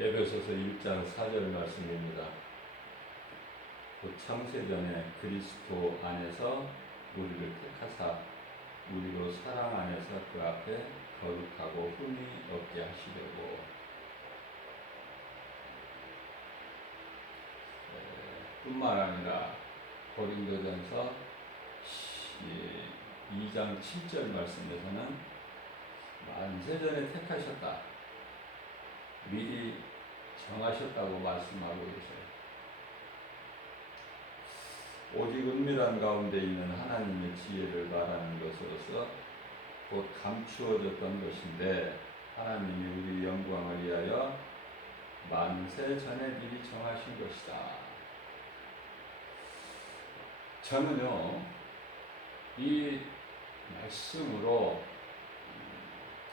에베소서 1장 4절 말씀입니다. 곧 창세전에 그리스도 안에서 우리를 택하사 우리로 사랑 안에서 그 앞에 거룩하고 흠이 없게 하시려고. 뿐만 아니라 고린도전서 2장 7절 말씀에서는 만세전에 택하셨다, 미리 정하셨다고 말씀하고 계세요. 오직 은밀한 가운데 있는 하나님의 지혜를 말하는 것으로서 곧 감추어졌던 것인데 하나님이 우리 영광을 위하여 만세 전에 미리 정하신 것이다. 저는요, 이 말씀으로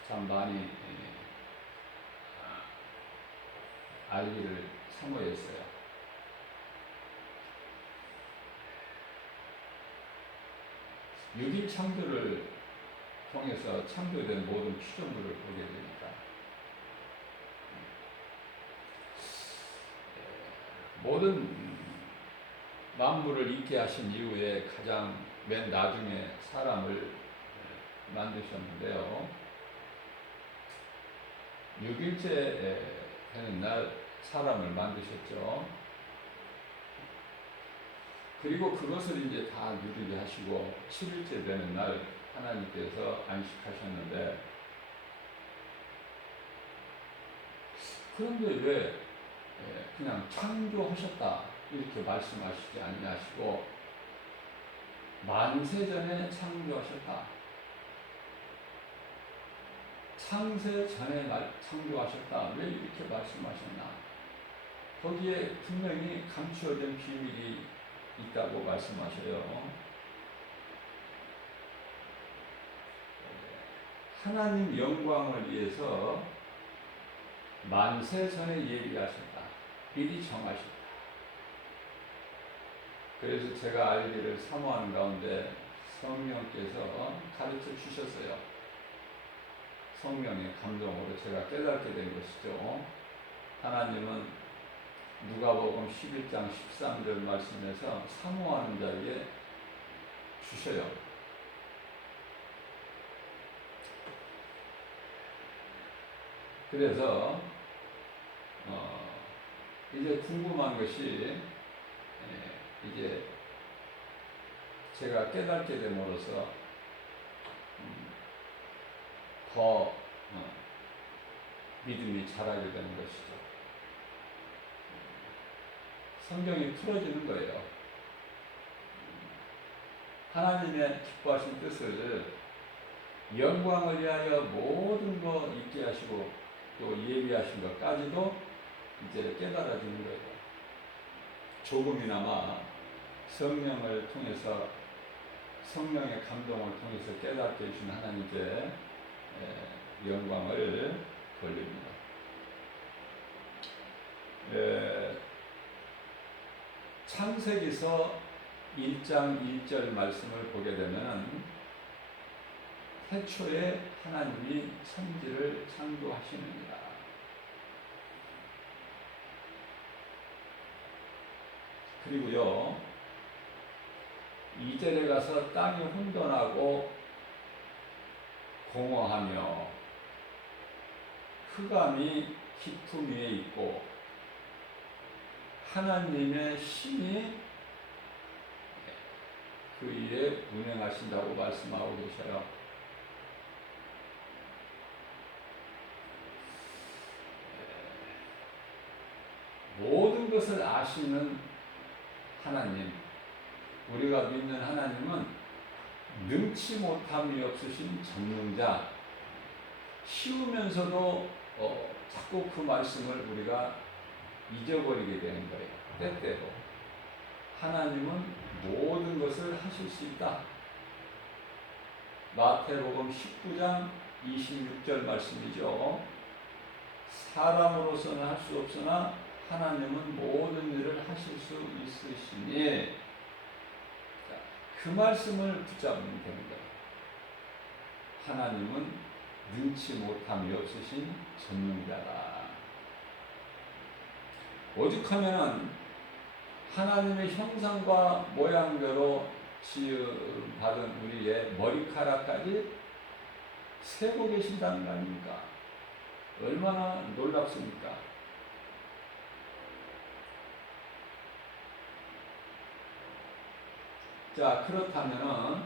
참 많이 알기를 사모했어요. 육일 창조를 통해서 창조된 모든 피조물을 보게 되니까 모든 만물을 있게 하신 이후에 가장 맨 나중에 사람을 만드셨는데요. 6일째 되는 날 사람을 만드셨죠. 그리고 그것을 이제 다 누리게 하시고 7일째 되는 날 하나님께서 안식하셨는데, 그런데 왜 그냥 창조하셨다 이렇게 말씀하시지 아니하시고 만세전에 창조하셨다, 창세 전에 창조하셨다, 왜 이렇게 말씀하셨나? 거기에 분명히 감추어진 비밀이 있다고 말씀하셔요. 하나님 영광을 위해서 만세 전에 예비하셨다, 미리 정하셨다. 그래서 제가 알기를 사모하는 가운데 성령께서 가르쳐 주셨어요. 성령의 감동으로 제가 깨닫게 된 것이죠. 하나님은 누가복음 11장 13절 말씀에서 사모하는 자에게 주셔요. 그래서 이제 궁금한 것이, 이제 제가 깨닫게 됨으로써 더 믿음이 자라게 되는 것이죠. 성경이 풀어지는 거예요. 하나님의 기뻐하신 뜻을 영광을 위하여 모든 거 있게 하시고 또 예비하신 것까지도 이제 깨달아지는 거예요. 조금이나마 성령을 통해서, 성령의 감동을 통해서 깨닫게 해주신 하나님께 영광을 돌립니다. 창세기서 1장 1절 말씀을 보게 되면 태초에 하나님이 천지를 창조하시느니라. 그리고요, 2절에 가서 땅이 혼돈하고 공허하며 흑암이 깊음 위에 있고 하나님의 신이 그 위에 운행하신다고 말씀하고 계셔요. 모든 것을 아시는 하나님, 우리가 믿는 하나님은 능치 못함이 없으신 전능자, 쉬우면서도 자꾸 그 말씀을 우리가 잊어버리게 되는 거예요. 때때로. 하나님은 모든 것을 하실 수 있다. 마태복음 19장 26절 말씀이죠. 사람으로서는 할 수 없으나 하나님은 모든 일을 하실 수 있으시니, 그 말씀을 붙잡으면 됩니다. 하나님은 능치 못함이 없으신 전능자다. 오죽하면은 하나님의 형상과 모양대로 지음받은 우리의 머리카락까지 세고 계신다는 거 아닙니까? 얼마나 놀랍습니까? 자, 그렇다면은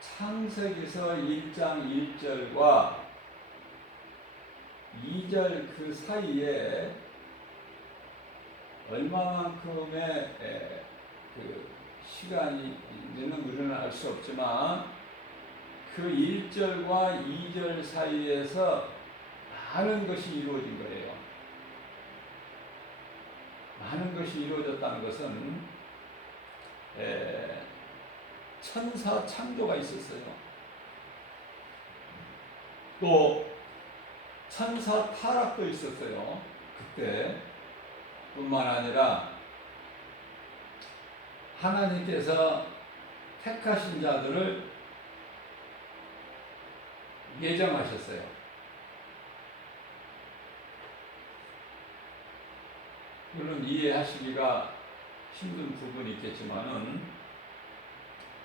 창세기서 1장 1절과 2절 그 사이에 얼마만큼의 그 시간이 있는 우리는 알 수 없지만 그 1절과 2절 사이에서 많은 것이 이루어진 거예요. 많은 것이 이루어졌다는 것은 천사 창조가 있었어요. 또 천사 타락도 있었어요. 그때 뿐만 아니라 하나님께서 택하신 자들을 예정하셨어요. 물론 이해하시기가 힘든 부분이 있겠지만은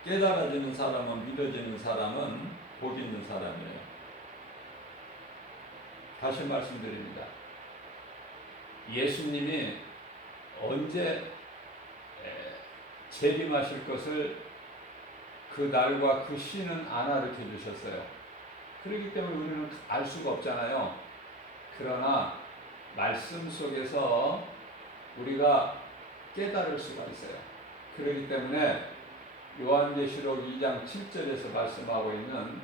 깨달아지는 사람은, 믿어지는 사람은 복 있는 사람이에요. 다시 말씀드립니다. 예수님이 언제 재림하실 것을 그 날과 그 시는 안 가르쳐 주셨어요. 그렇기 때문에 우리는 알 수가 없잖아요. 그러나 말씀 속에서 우리가 깨달을 수가 있어요. 그렇기 때문에 요한계시록 2장 7절에서 말씀하고 있는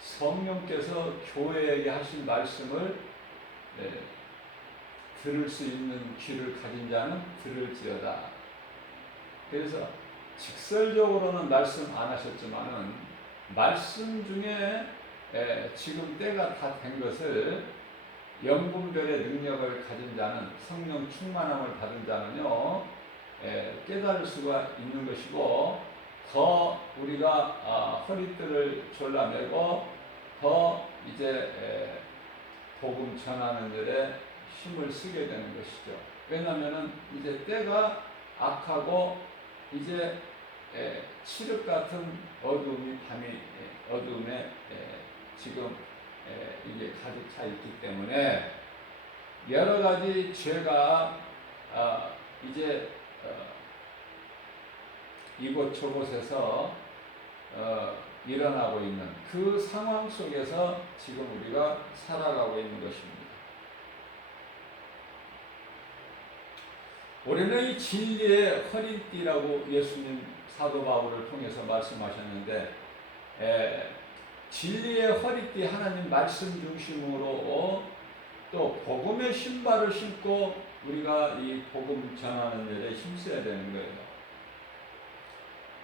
성령께서 교회에게 하신 말씀을 들을 수 있는 귀를 가진 자는 들을지어다. 그래서 직설적으로는 말씀 안 하셨지만은 말씀 중에 지금 때가 다 된 것을 영분별의 능력을 가진 자는, 성령 충만함을 받은 자는요 깨달을 수가 있는 것이고, 더 우리가 허리띠를 졸라매고 더 이제 복음 전하는 일에 힘을 쓰게 되는 것이죠. 왜냐하면은 이제 때가 악하고 이제 칠흑 같은 어둠이 어둠에 지금 이게 가득 차 있기 때문에 여러 가지 죄가 이제 이곳저곳에서 일어나고 있는 그 상황 속에서 지금 우리가 살아가고 있는 것입니다. 우리는 이 진리의 허리띠라고 예수님 사도 바울을 통해서 말씀하셨는데, 진리의 허리띠, 하나님 말씀 중심으로 또 복음의 신발을 신고 우리가 이 복음 전하는 일에 힘써야 되는 거예요.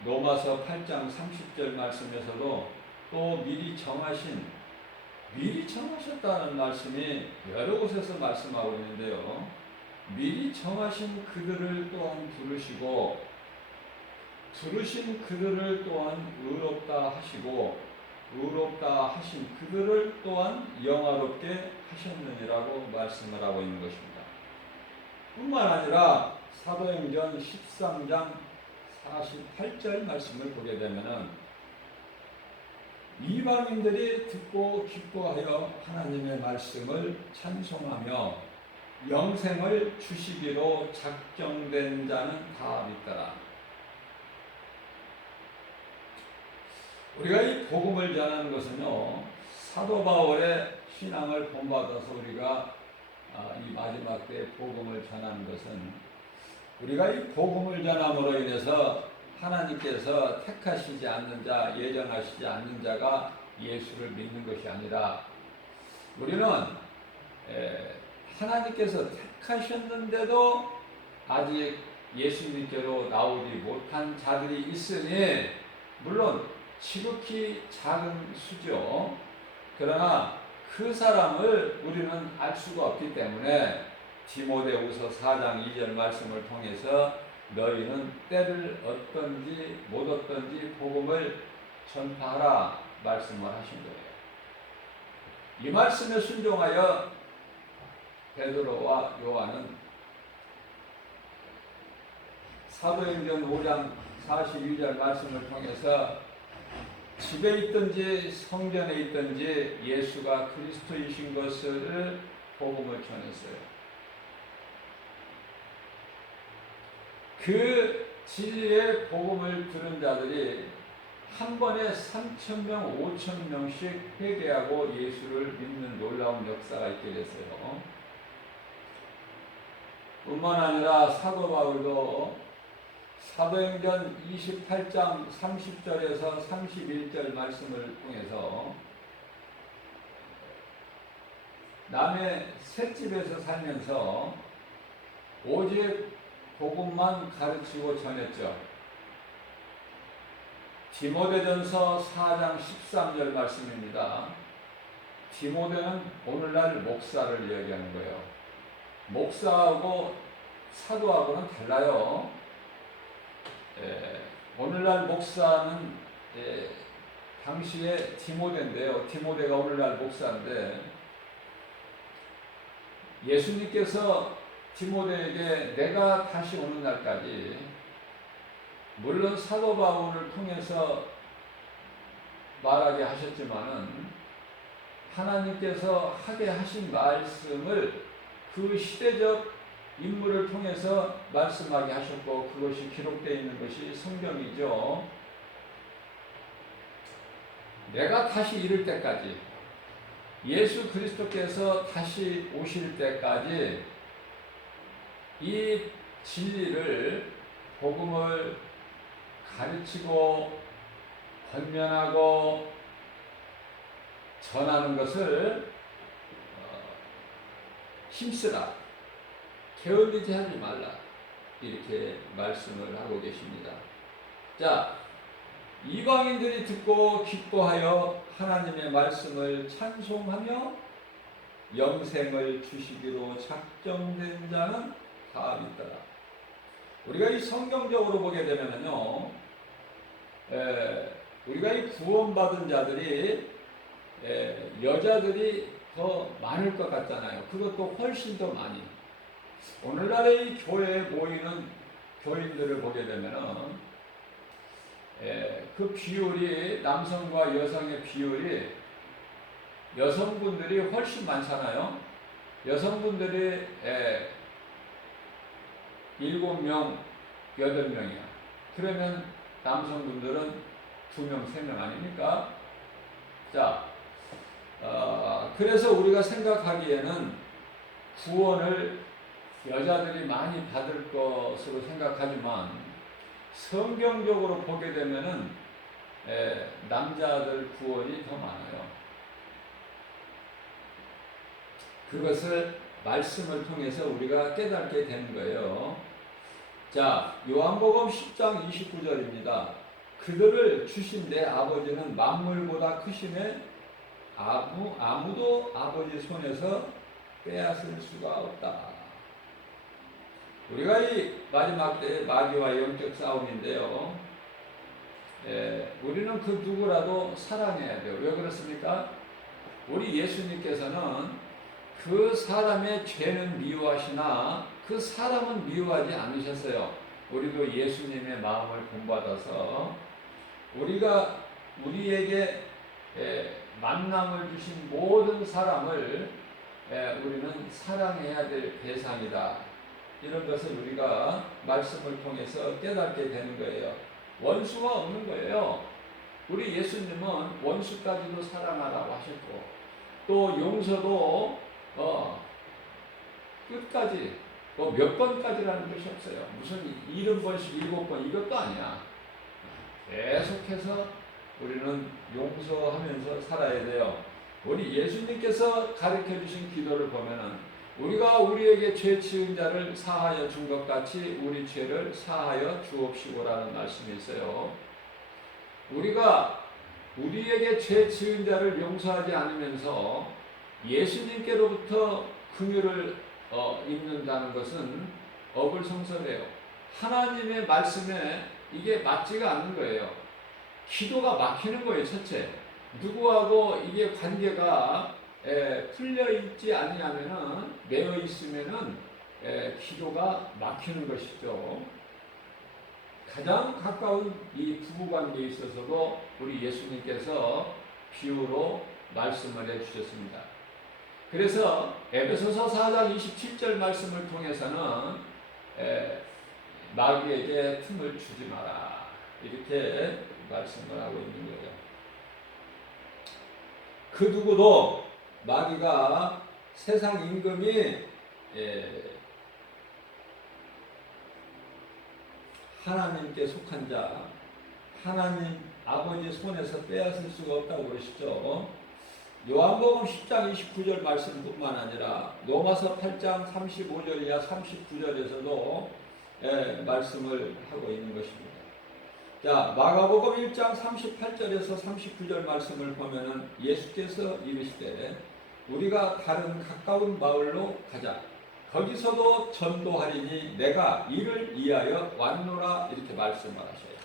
로마서 8장 30절 말씀에서도 또 미리 정하셨다는 말씀이 여러 곳에서 말씀하고 있는데요. 미리 정하신 그들을 또한 부르시고 부르신 그들을 또한 의롭다 하시고 의롭다 하신 그들을 또한 영화롭게 하셨느니라고 말씀을 하고 있는 것입니다. 뿐만 아니라 사도행전 13장 48절 말씀을 보게 되면은 이방인들이 듣고 기뻐하여 하나님의 말씀을 찬송하며 영생을 주시기로 작정된 자는 다 믿더라. 우리가 이 복음을 전하는 것은요, 사도 바울의 신앙을 본받아서 우리가 이 마지막 때 복음을 전하는 것은, 우리가 이 복음을 전함으로 인해서 하나님께서 택하시지 않는 자, 예정하시지 않는 자가 예수를 믿는 것이 아니라, 우리는 하나님께서 택하셨는데도 아직 예수님께로 나오지 못한 자들이 있으니, 물론 지극히 작은 수죠. 그러나 그 사람을 우리는 알 수가 없기 때문에 디모데후서 4장 2절 말씀을 통해서 너희는 때를 얻든지 못 얻든지 복음을 전파하라 말씀을 하신 거예요. 이 말씀에 순종하여 베드로와 요한은 사도행전 5장 42절 말씀을 통해서 집에 있든지 성전에 있든지 예수가 그리스도이신 것을 복음을 전했어요. 그 진리의 복음을 들은 자들이 한 번에 3,000명, 5,000명씩 회개하고 예수를 믿는 놀라운 역사가 있게 됐어요. 뿐만 아니라 사도 바울도 사도행전 28장 30절에서 31절 말씀을 통해서 남의 셋집에서 살면서 오직 복음만 가르치고 전했죠. 디모데전서 4장 13절 말씀입니다. 디모데는 오늘날 목사를 이야기하는 거예요. 목사하고 사도하고는 달라요. 오늘날 목사는 당시에 디모데인데요. 디모데가 오늘날 목사인데 예수님께서 디모데에게 내가 다시 오는 날까지 물론 사도 바울을 통해서 말하게 하셨지만은 하나님께서 하게 하신 말씀을 그 시대적 인물을 통해서 말씀하게 하셨고 그것이 기록되어 있는 것이 성경이죠. 내가 다시 이를 때까지 예수 그리스도께서 다시 오실 때까지 이 진리를 복음을 가르치고 권면하고 전하는 것을 힘쓰라, 게을리지 하지 말라 이렇게 말씀을 하고 계십니다. 자, 이방인들이 듣고 기뻐하여 하나님의 말씀을 찬송하며 영생을 주시기로 작정된 자는 다 믿더라. 우리가 이 성경적으로 보게 되면요, 우리가 이 구원받은 자들이 여자들이 더 많을 것 같잖아요. 그것도 훨씬 더 많이. 오늘날의 이 교회에 모이는 교인들을 보게 되면은 그 비율이 남성과 여성의 비율이 여성분들이 훨씬 많잖아요. 여성분들이 7명, 8명이야. 그러면 남성분들은 2명, 3명 아닙니까? 자, 그래서 우리가 생각하기에는 구원을 여자들이 많이 받을 것으로 생각하지만 성경적으로 보게 되면은 남자들 구원이 더 많아요. 그것을 말씀을 통해서 우리가 깨닫게 되는 거예요. 자, 요한복음 10장 29절입니다. 그들을 주신 내 아버지는 만물보다 크심에 아무도 아버지 손에서 빼앗을 수가 없다. 우리가 이 마지막 때 마귀와 영적 싸움인데요. 우리는 그 누구라도 사랑해야 돼요. 왜 그렇습니까? 우리 예수님께서는 그 사람의 죄는 미워하시나 그 사람은 미워하지 않으셨어요. 우리도 예수님의 마음을 본받아서 우리에게 만남을 주신 모든 사람을 우리는 사랑해야 될 대상이다. 이런 것을 우리가 말씀을 통해서 깨닫게 되는 거예요. 원수가 없는 거예요. 우리 예수님은 원수까지도 사랑하라고 하셨고 또 용서도 끝까지 몇 번까지라는 것이 없어요. 무슨 70번씩 7번 이것도 아니야. 계속해서 우리는 용서하면서 살아야 돼요. 우리 예수님께서 가르쳐 주신 기도를 보면은 우리가 우리에게 죄 지은 자를 사하여 준 것 같이 우리 죄를 사하여 주옵시고라는 말씀이 있어요. 우리가 우리에게 죄 지은 자를 용서하지 않으면서 예수님께로부터 긍휼을 입는다는 것은 어불성설이에요. 하나님의 말씀에 이게 맞지가 않는 거예요. 기도가 막히는 거예요. 첫째, 누구하고 이게 관계가 풀려 있지 않냐면은 매여 있으면은 기도가 막히는 것이죠. 가장 가까운 이 부부관계에 있어서도 우리 예수님께서 비유로 말씀을 해주셨습니다. 그래서 에베소서 4장 27절 말씀을 통해서는 마귀에게 틈을 주지 마라 이렇게 말씀을 하고 있는 거예요. 그 누구도 마귀가 세상 임금이 하나님께 속한 자, 하나님 아버지 손에서 빼앗을 수가 없다고 그러시죠. 요한복음 10장 29절 말씀뿐만 아니라 로마서 8장 35절 이하 39절에서도 말씀을 하고 있는 것입니다. 자, 마가복음 1장 38절에서 39절 말씀을 보면은 예수께서 이르시되 우리가 다른 가까운 마을로 가자. 거기서도 전도하리니 내가 이를 위하여 왔노라 이렇게 말씀을 하셔요.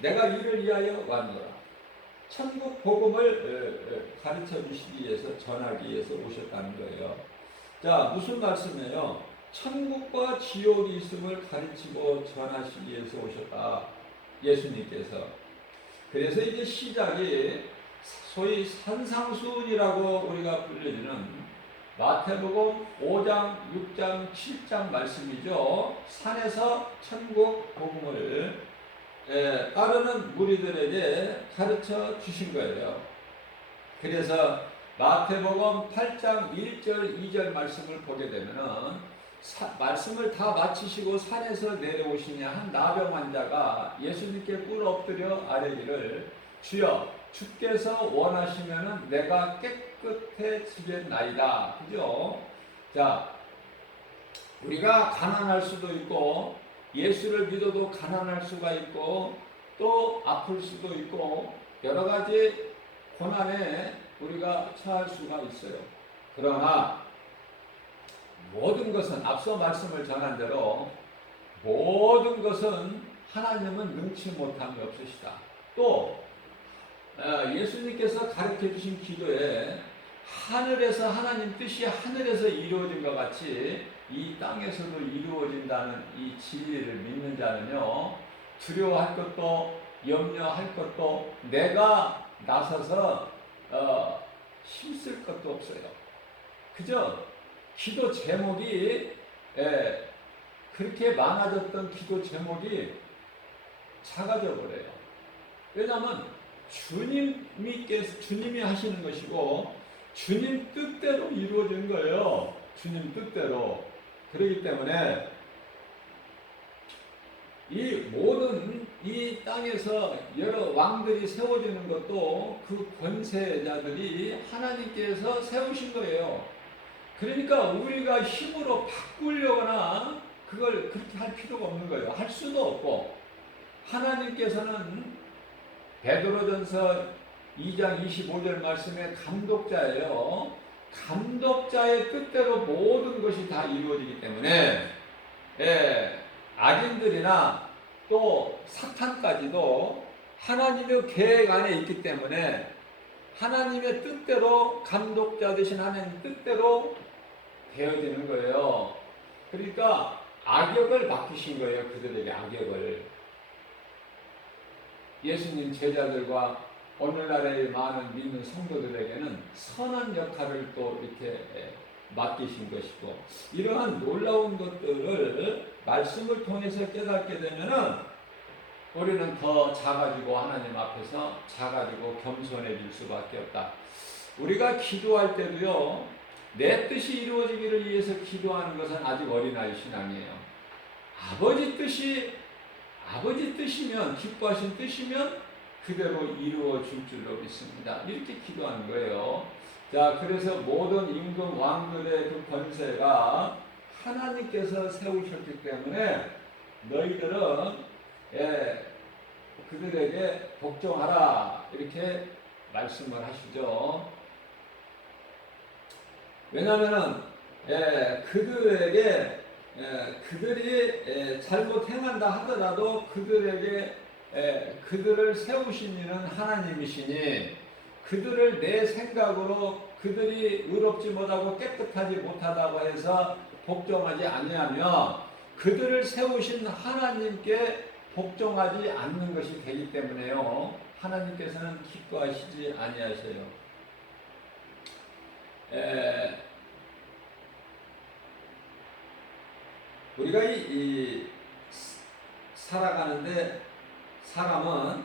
내가 이를 위하여 왔노라. 천국 복음을 가르쳐 주시기 위해서 전하기 위해서 오셨다는 거예요. 자, 무슨 말씀이에요? 천국과 지옥이 있음을 가르치고 전하시기 위해서 오셨다. 예수님께서. 그래서 이제 시작이 소위 산상수훈이라고 우리가 불리는 마태복음 5장, 6장, 7장 말씀이죠. 산에서 천국 복음을 따르는 무리들에게 가르쳐 주신 거예요. 그래서 마태복음 8장 1절, 2절 말씀을 보게 되면은 말씀을 다 마치시고 산에서 내려오시냐 한 나병 환자가 예수님께 꿇어 엎드려 아뢰기를 주여 주께서 원하시면은 내가 깨끗해지겠나이다. 그죠? 자, 우리가 가난할 수도 있고 예수를 믿어도 가난할 수가 있고 또 아플 수도 있고 여러 가지 고난에 우리가 처할 수가 있어요. 그러나 모든 것은 앞서 말씀을 전한 대로 모든 것은 하나님은 능치 못함이 없으시다. 또 예수님께서 가르쳐 주신 기도에 하늘에서 하나님 뜻이 하늘에서 이루어진 것 같이 이 땅에서도 이루어진다는 이 진리를 믿는 자는요, 두려워할 것도 염려할 것도 내가 나서서 힘쓸 것도 없어요. 그저 기도 제목이 그렇게 많아졌던 기도 제목이 작아져 버려요. 왜냐하면 주님이 하시는 것이고 주님 뜻대로 이루어진 거예요. 주님 뜻대로. 그렇기 때문에 이 모든 이 땅에서 여러 왕들이 세워지는 것도 그 권세자들이 하나님께서 세우신 거예요. 그러니까 우리가 힘으로 바꾸려거나 그걸 그렇게 할 필요가 없는 거예요. 할 수도 없고 하나님께서는 베드로전서 2장 25절 말씀에 감독자예요. 감독자의 뜻대로 모든 것이 다 이루어지기 때문에 악인들이나 또 사탄까지도 하나님의 계획 안에 있기 때문에 하나님의 뜻대로 감독자 되신 하나님 뜻대로 되어지는 거예요. 그러니까 악역을 맡기신 거예요. 그들에게 악역을. 예수님 제자들과 오늘날의 많은 믿는 성도들에게는 선한 역할을 또 이렇게 맡기신 것이고 이러한 놀라운 것들을 말씀을 통해서 깨닫게 되면은 우리는 더 작아지고 하나님 앞에서 작아지고 겸손해질 수밖에 없다. 우리가 기도할 때도요, 내 뜻이 이루어지기를 위해서 기도하는 것은 아직 어린아이 신앙이에요. 아버지 뜻이면, 기뻐하신 뜻이면 그대로 이루어질 줄로 믿습니다. 이렇게 기도하는 거예요. 자, 그래서 모든 임금 왕들의 그 권세가 하나님께서 세우셨기 때문에 너희들은 그들에게 복종하라 이렇게 말씀을 하시죠. 왜냐하면 그들에게 그들이 잘못 행한다 하더라도 그들에게 그들을 세우신 이는 하나님이시니 그들을 내 생각으로 그들이 의롭지 못하고 깨끗하지 못하다고 해서 복종하지 아니하며 그들을 세우신 하나님께 복종하지 않는 것이 되기 때문에요. 하나님께서는 기뻐하시지 아니하세요. 우리가 이 살아가는데 사람은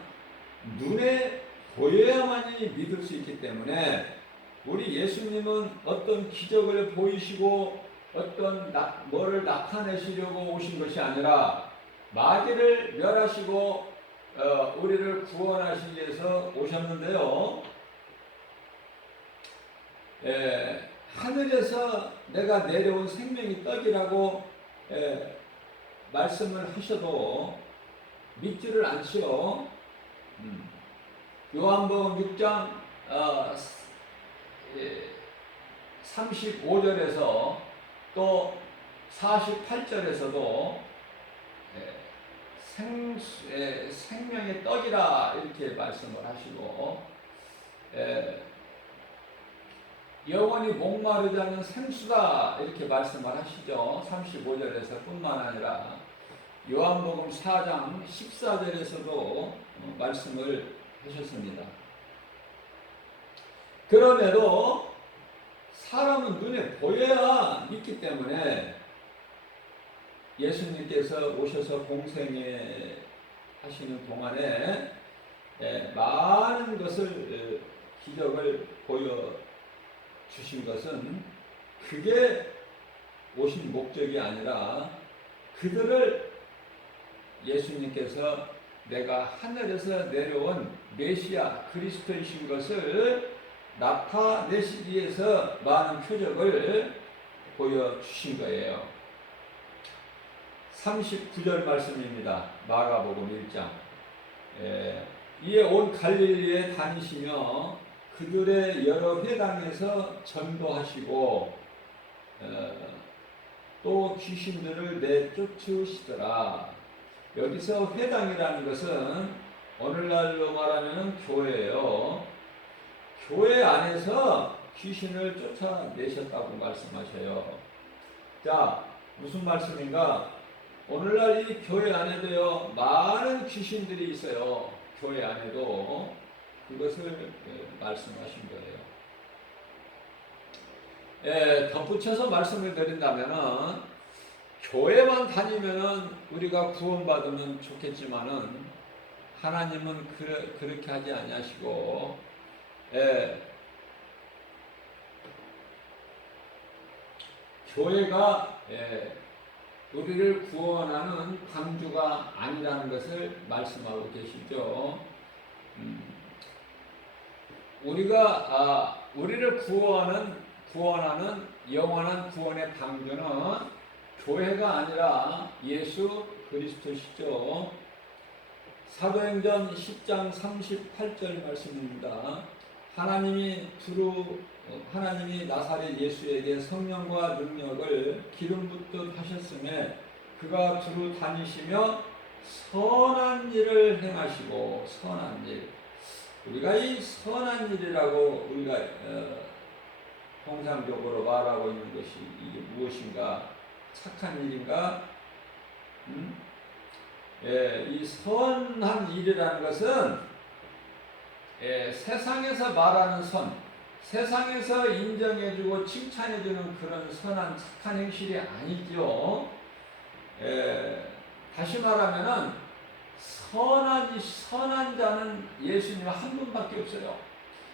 눈에 보여야만이 믿을 수 있기 때문에 우리 예수님은 어떤 기적을 보이시고 어떤 뭐를 나타내시려고 오신 것이 아니라 마귀를 멸하시고 우리를 구원하시기 위해서 오셨는데요. 하늘에서 내가 내려온 생명의 떡이라고 말씀을 하셔도 믿지를 않지요. 요한복음 6장 35절에서 또 48절에서도 생명의 떡이라 이렇게 말씀을 하시고 영원히 목마르지 않는 생수다 이렇게 말씀을 하시죠. 35절에서 뿐만 아니라 요한복음 4장 14절에서도 말씀을 하셨습니다. 그럼에도 사람은 눈에 보여야 믿기 때문에 예수님께서 오셔서 공생에 하시는 동안에 많은 것을 기적을 보여주신 것은 그게 오신 목적이 아니라 그들을 예수님께서 내가 하늘에서 내려온 메시아 그리스도이신 것을 나타내시기 위해서 많은 표적을 보여주신 거예요. 39절 말씀입니다. 마가복음 1장. 이에 온 갈릴리에 다니시며 그들의 여러 회당에서 전도하시고 또 귀신들을 내쫓으시더라. 여기서 회당이라는 것은 오늘날로 말하면 교회예요. 교회 안에서 귀신을 쫓아내셨다고 말씀하셔요. 자, 무슨 말씀인가? 오늘날 이 교회 안에도요, 많은 귀신들이 있어요. 교회 안에도. 그것을 말씀하신 거예요. 덧붙여서 말씀을 드린다면은, 교회만 다니면은 우리가 구원받으면 좋겠지만은, 하나님은 그렇게 하지 아니하시고, 교회가 우리를 구원하는 방주가 아니라는 것을 말씀하고 계시죠. 우리를 구원하는 영원한 구원의 방주는 교회가 아니라 예수 그리스도시죠. 사도행전 10장 38절 말씀입니다. 하나님이 나사렛 예수에게 성령과 능력을 기름 붓듯 하셨음에 그가 두루 다니시며 선한 일을 행하시고. 선한 일, 우리가 이 선한 일이라고 우리가 통상적으로 말하고 있는 것이 이게 무엇인가? 착한 일인가? 이 선한 일이라는 것은 세상에서 말하는 선, 세상에서 인정해주고 칭찬해주는 그런 선한 착한 행실이 아니죠. 다시 말하면은 선한 자는 예수님 한 분밖에 없어요.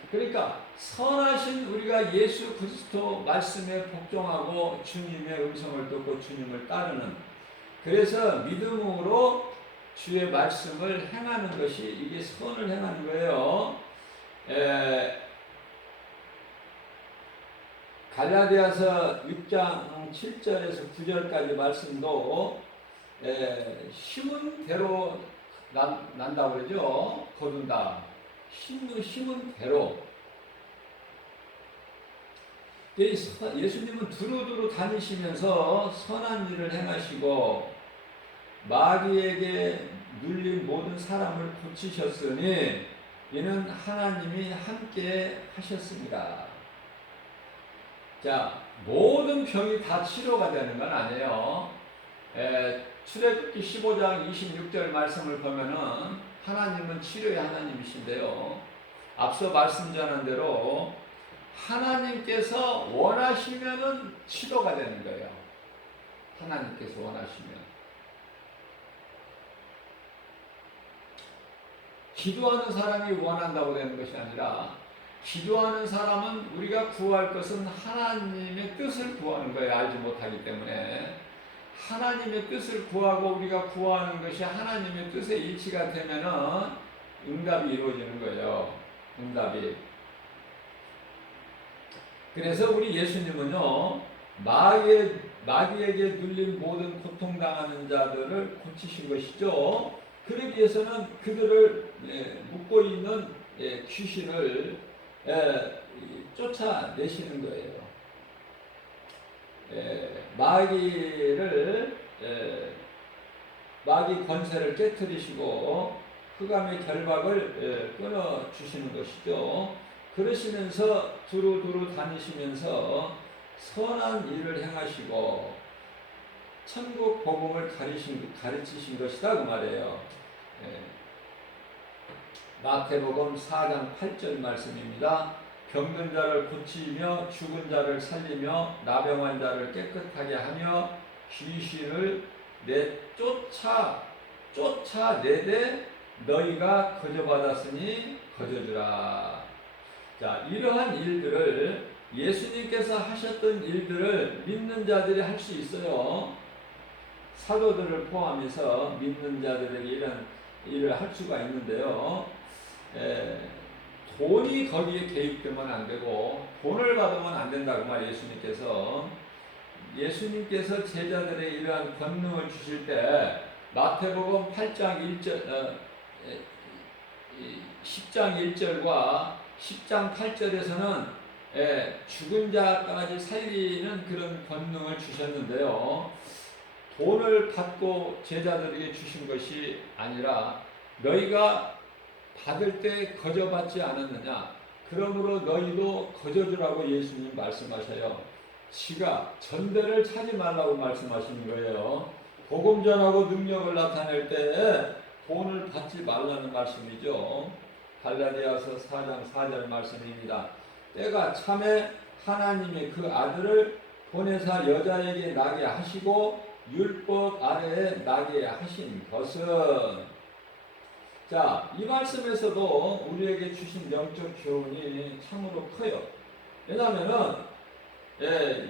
그러니까 선하신 우리가 예수 그리스도 말씀에 복종하고 주님의 음성을 듣고 주님을 따르는, 그래서 믿음으로 주의 말씀을 행하는 것이 이게 선을 행하는 거예요. 갈라디아서 6장 7절에서 9절까지 말씀도 심은 대로 난다고 그러죠. 거둔다. 심은 대로. 예수님은 두루두루 다니시면서 선한 일을 행하시고 마귀에게 눌린 모든 사람을 고치셨으니 이는 하나님이 함께 하셨습니다. 자, 모든 병이 다 치료가 되는 건 아니에요. 출애굽기 15장 26절 말씀을 보면은 하나님은 치료의 하나님이신데요. 앞서 말씀 전한 대로 하나님께서 원하시면은 치료가 되는 거예요. 하나님께서 원하시면. 기도하는 사람이 원한다고 되는 것이 아니라 기도하는 사람은 우리가 구할 것은 하나님의 뜻을 구하는 거예요. 알지 못하기 때문에. 하나님의 뜻을 구하고 우리가 구하는 것이 하나님의 뜻에 일치가 되면은 응답이 이루어지는 거예요. 응답이. 그래서 우리 예수님은요, 마귀에게 눌린 모든 고통당하는 자들을 고치신 것이죠. 그러기 위해서는 그들을 묶고 있는 귀신을 쫓아내시는 거예요. 마귀 권세를 깨뜨리시고 흑암의 결박을 끊어 주시는 것이죠. 그러시면서 두루두루 다니시면서 선한 일을 행하시고 천국 복음을 가르치신 것이다 그 말이에요. 마태복음 4장 8절 말씀입니다. 병든 자를 고치며 죽은 자를 살리며 나병한 자를 깨끗하게 하며 귀신을 쫓아내되 너희가 거저받았으니 거저주라. 자, 이러한 일들을 예수님께서 하셨던 일들을 믿는 자들이 할 수 있어요. 사도들을 포함해서 믿는 자들에게 이런 일을 할 수가 있는데요. 돈이 거기에 개입되면 안 되고 돈을 받으면 안 된다고 말 예수님께서 제자들에게 이러한 권능을 주실 때 마태복음 8장 1절 10장 1절과 10장 8절에서는 죽은 자까지 살리는 그런 권능을 주셨는데요. 돈을 받고 제자들에게 주신 것이 아니라 너희가 받을 때 거저받지 않았느냐? 그러므로 너희도 거저주라고 예수님 말씀하셔요. 지가 전대를 차지 말라고 말씀하시는 거예요. 복음 전하고 능력을 나타낼 때 돈을 받지 말라는 말씀이죠. 갈라디아서 4장 4절 말씀입니다. 때가 참에 하나님의 그 아들을 보내사 여자에게 나게 하시고 율법 아래에 나게 하신 것은, 자, 이 말씀에서도 우리에게 주신 영적 교훈이 참으로 커요. 왜냐하면은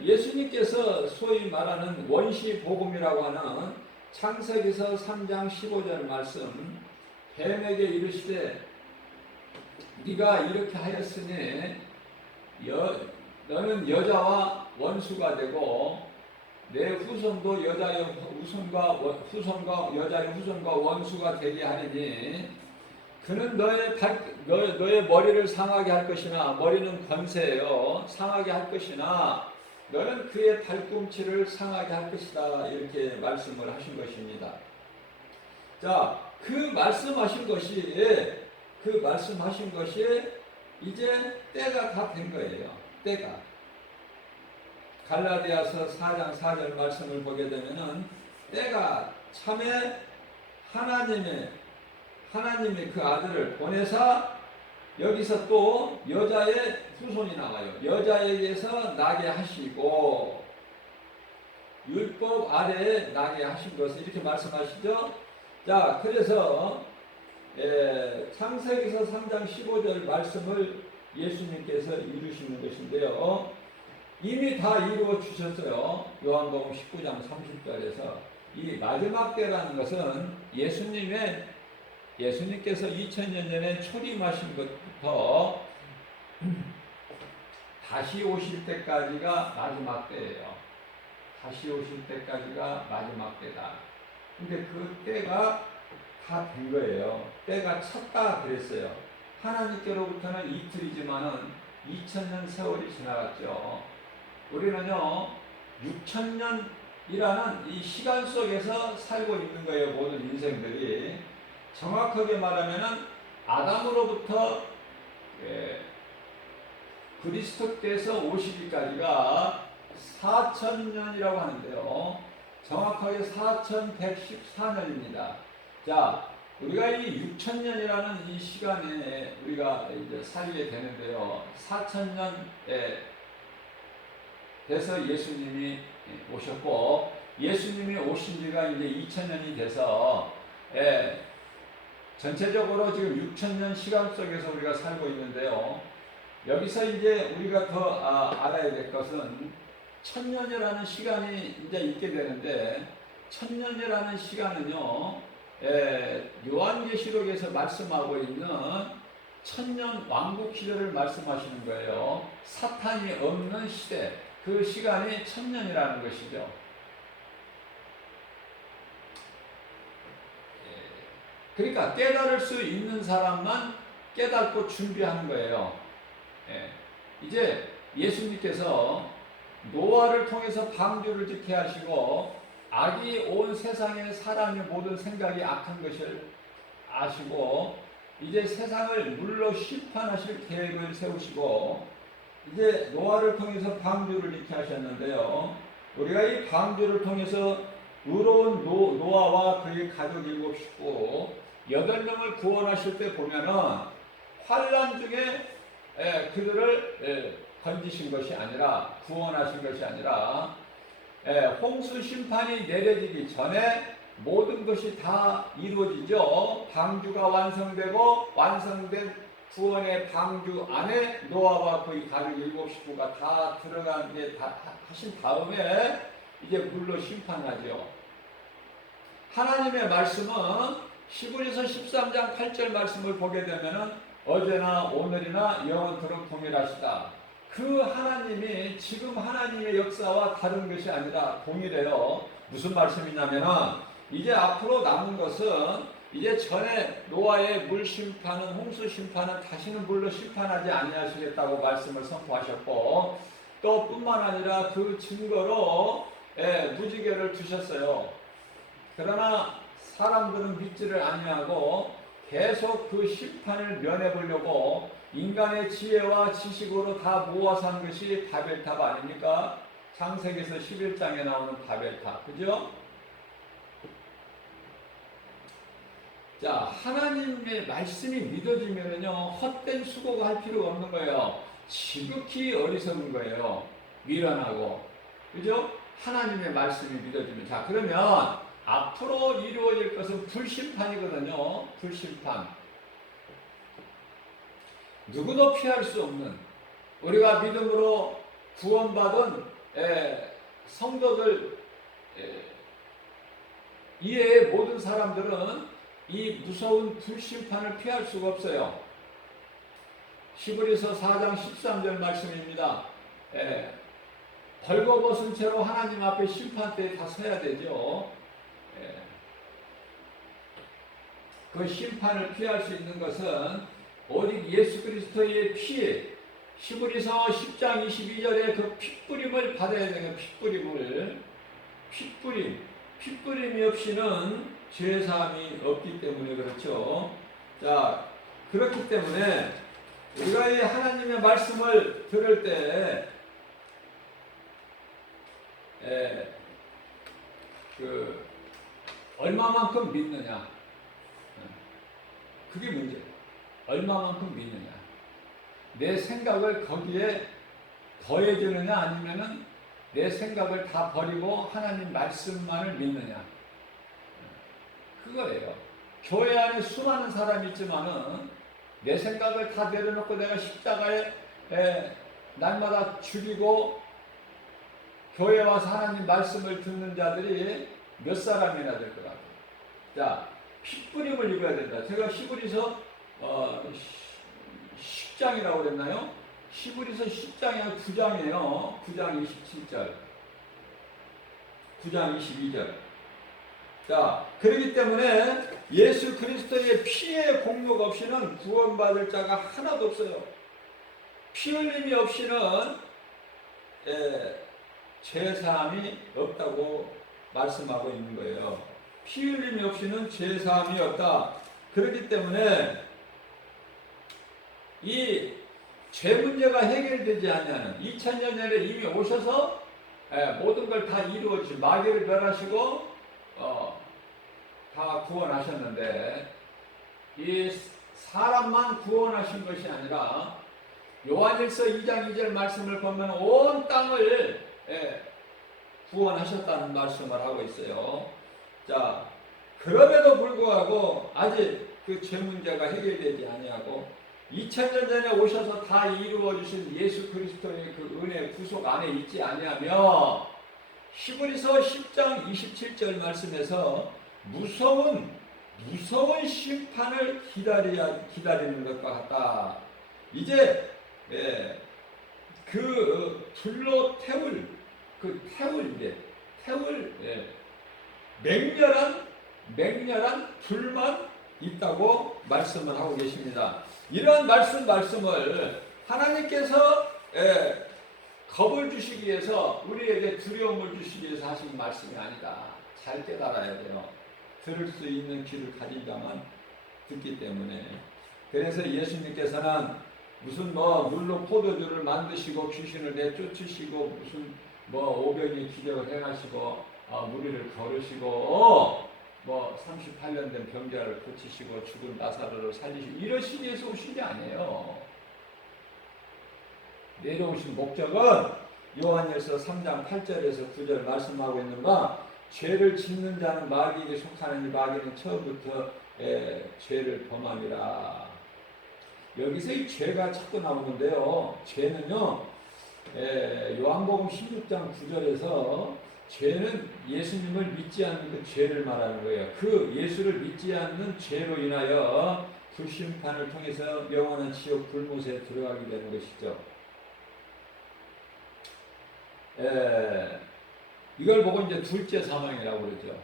예수님께서 소위 말하는 원시 복음이라고 하는 창세기서 3장 15절 말씀, 뱀에게 이르시되 네가 이렇게 하였으니 너는 여자와 원수가 되고 내 후손도 여자의 후손과 여자의 후손과 원수가 되게 하리니 그는 너의 머리를 상하게 할 것이나, 머리는 권세예요. 상하게 할 것이나 너는 그의 발꿈치를 상하게 할 것이다. 이렇게 말씀을 하신 것입니다. 자, 그 말씀하신 것이 이제 때가 다 된 거예요. 때가. 갈라디아서 4장 4절 말씀을 보게 되면은 때가 참에 하나님의 그 아들을 보내사, 여기서 또 여자의 후손이 나와요. 여자에게서 나게 하시고 율법 아래에 나게 하신 것을 이렇게 말씀하시죠. 자, 그래서 창세기서 3장 15절 말씀을 예수님께서 이루시는 것인데요. 이미 다 이루어 주셨어요. 요한복음 19장 30절에서. 이 마지막 때라는 것은 예수님께서 2000년 전에 초림하신 것부터 다시 오실 때까지가 마지막 때예요. 다시 오실 때까지가 마지막 때다. 근데 그 때가 다 된 거예요. 때가 찼다 그랬어요. 하나님께로부터는 이틀이지만은 2000년 세월이 지나갔죠. 우리는요 6000년이라는 이 시간 속에서 살고 있는 거예요. 모든 인생들이. 정확하게 말하면은 아담으로부터 그리스도께서 오시기까지가 4,000년이라고 하는데요. 정확하게 4,114년입니다. 자, 우리가 이 6,000년이라는 이 시간에 우리가 이제 살게 되는데요. 4,000년에 돼서 예수님이 오셨고, 예수님이 오신 지가 이제 2,000년이 돼서, 전체적으로 지금 6,000년 시간 속에서 우리가 살고 있는데요. 여기서 이제 우리가 더 알아야 될 것은 1,000년이라는 시간이 이제 있게 되는데, 1,000년이라는 시간은요, 요한계시록에서 말씀하고 있는 1,000년 왕국 시대를 말씀하시는 거예요. 사탄이 없는 시대, 그 시간이 1,000년이라는 것이죠. 그러니까 깨달을 수 있는 사람만 깨닫고 준비하는 거예요. 이제 예수님께서 노아를 통해서 방주를 짓게 하시고, 악이 온 세상에 사람의 모든 생각이 악한 것을 아시고, 이제 세상을 물로 심판하실 계획을 세우시고, 이제 노아를 통해서 방주를 짓게 하셨는데요. 우리가 이 방주를 통해서 의로운 노아와 그의 가족 7 식구 8명을 구원하실 때 보면은 환난 중에 그들을 건지신 것이 아니라, 구원하신 것이 아니라, 홍수 심판이 내려지기 전에 모든 것이 다 이루어지죠. 방주가 완성되고, 완성된 구원의 방주 안에 노아와 그의 가족 7 식구가 다 들어가게 하신 다음에 이제 물로 심판하죠. 하나님의 말씀은 히브리서 13장 8절 말씀을 보게 되면은 어제나 오늘이나 영원토록 동일하시다. 그 하나님이 지금 하나님의 역사와 다른 것이 아니라 동일해요. 무슨 말씀이냐면은 이제 앞으로 남은 것은 이제 전에 노아의 물 심판은, 홍수 심판은 다시는 물로 심판하지 아니하시겠다고 말씀을 선포하셨고, 또 뿐만 아니라 그 증거로 무지개를 두셨어요. 그러나 사람들은 믿지를 아니하고 계속 그 심판을 면해보려고 인간의 지혜와 지식으로 다 모아서 한 것이 바벨탑 아닙니까? 창세기에서 11장에 나오는 바벨탑, 그죠? 자, 하나님의 말씀이 믿어지면은요, 헛된 수고가 할 필요가 없는 거예요. 지극히 어리석은 거예요. 미련하고. 그죠? 하나님의 말씀이 믿어지면. 자, 그러면 앞으로 이루어질 것은 불심판이거든요. 불심판. 누구도 피할 수 없는, 우리가 믿음으로 구원받은 성도들 이외의 모든 사람들은 이 무서운 불심판을 피할 수가 없어요. 히브리서 4장 13절 말씀입니다. 벌거벗은 채로 하나님 앞에 심판대에 다 서야 되죠. 그 심판을 피할 수 있는 것은 오직 예수 그리스도의 피에, 히브리서 10장 22절에 그 핏뿌림을 받아야 되는 핏뿌림이 없이는 죄사함이 없기 때문에 그렇죠. 자, 그렇기 때문에 우리가 이 하나님의 말씀을 들을 때 얼마만큼 믿느냐, 그게 문제예요. 얼마만큼 믿느냐, 내 생각을 거기에 더해주느냐, 아니면은 내 생각을 다 버리고 하나님 말씀만을 믿느냐, 그거예요. 교회 안에 수많은 사람이 있지만은 내 생각을 다 내려놓고 내가 십자가에 날마다 죽이고 교회 와서 하나님 말씀을 듣는 자들이 몇 사람이나 될 거라고. 자, 핏뿌림을 입어야 된다. 제가 히브리서 10장이라고 그랬나요? 히브리서 10장이 9장이에요. 9장 27절. 9장 22절. 자, 그렇기 때문에 예수 그리스도의 피의 공력 없이는 구원받을 자가 하나도 없어요. 피 흘림이 없이는 죄사함이 없다고 말씀하고 있는 거예요. 피 흘림이 없이는 죄사함이 없다. 그렇기 때문에 이 죄 문제가 해결되지 않냐는 2000년 전에 이미 오셔서 모든 걸 다 이루어 주신 마귀를 멸하시고 다 구원하셨는데 이 사람만 구원하신 것이 아니라 요한일서 2장 2절 말씀을 보면 온 땅을 구원하셨다는 말씀을 하고 있어요. 자, 그럼에도 불구하고 아직 그 죄 문제가 해결되지 아니하고 2000년 전에 오셔서 다 이루어 주신 예수 그리스도의 그 은혜 구속 안에 있지 아니하며 히브리서 10장 27절 말씀에서 무서운 심판을 기다리는 것과 같다. 이제 그 불로 태울 맹렬한 불만 있다고 말씀을 하고 계십니다. 이러한 말씀을 하나님께서 겁을 주시기 위해서 우리에게 두려움을 주시기 위해서 하신 말씀이 아니다. 잘 깨달아야 돼요. 들을 수 있는 귀를 가진 자만 듣기 때문에. 그래서 예수님께서는 무슨 물로 포도주를 만드시고 귀신을 내쫓으시고 무슨 오병이의 기적을 행하시고 무리를 걸으시고 38년 된 병자를 고치시고 죽은 나사로를 살리시고 이러시기 위해서 오신 게 아니에요. 내려오신 목적은 요한일서 3장 8절에서 9절 말씀하고 있는 바 죄를 짓는 자는 마귀에게 속하느니 마귀는 처음부터 죄를 범함이라. 여기서 이 죄가 자꾸 나오는데요. 죄는요, 요한복음 16장 9절에서 죄는 예수님을 믿지 않는 그 죄를 말하는 거예요. 그 예수를 믿지 않는 죄로 인하여 그 심판을 통해서 영원한 지옥 불못에 들어가게 되는 것이죠. 이걸 보고 이제 둘째 사망이라고 그러죠.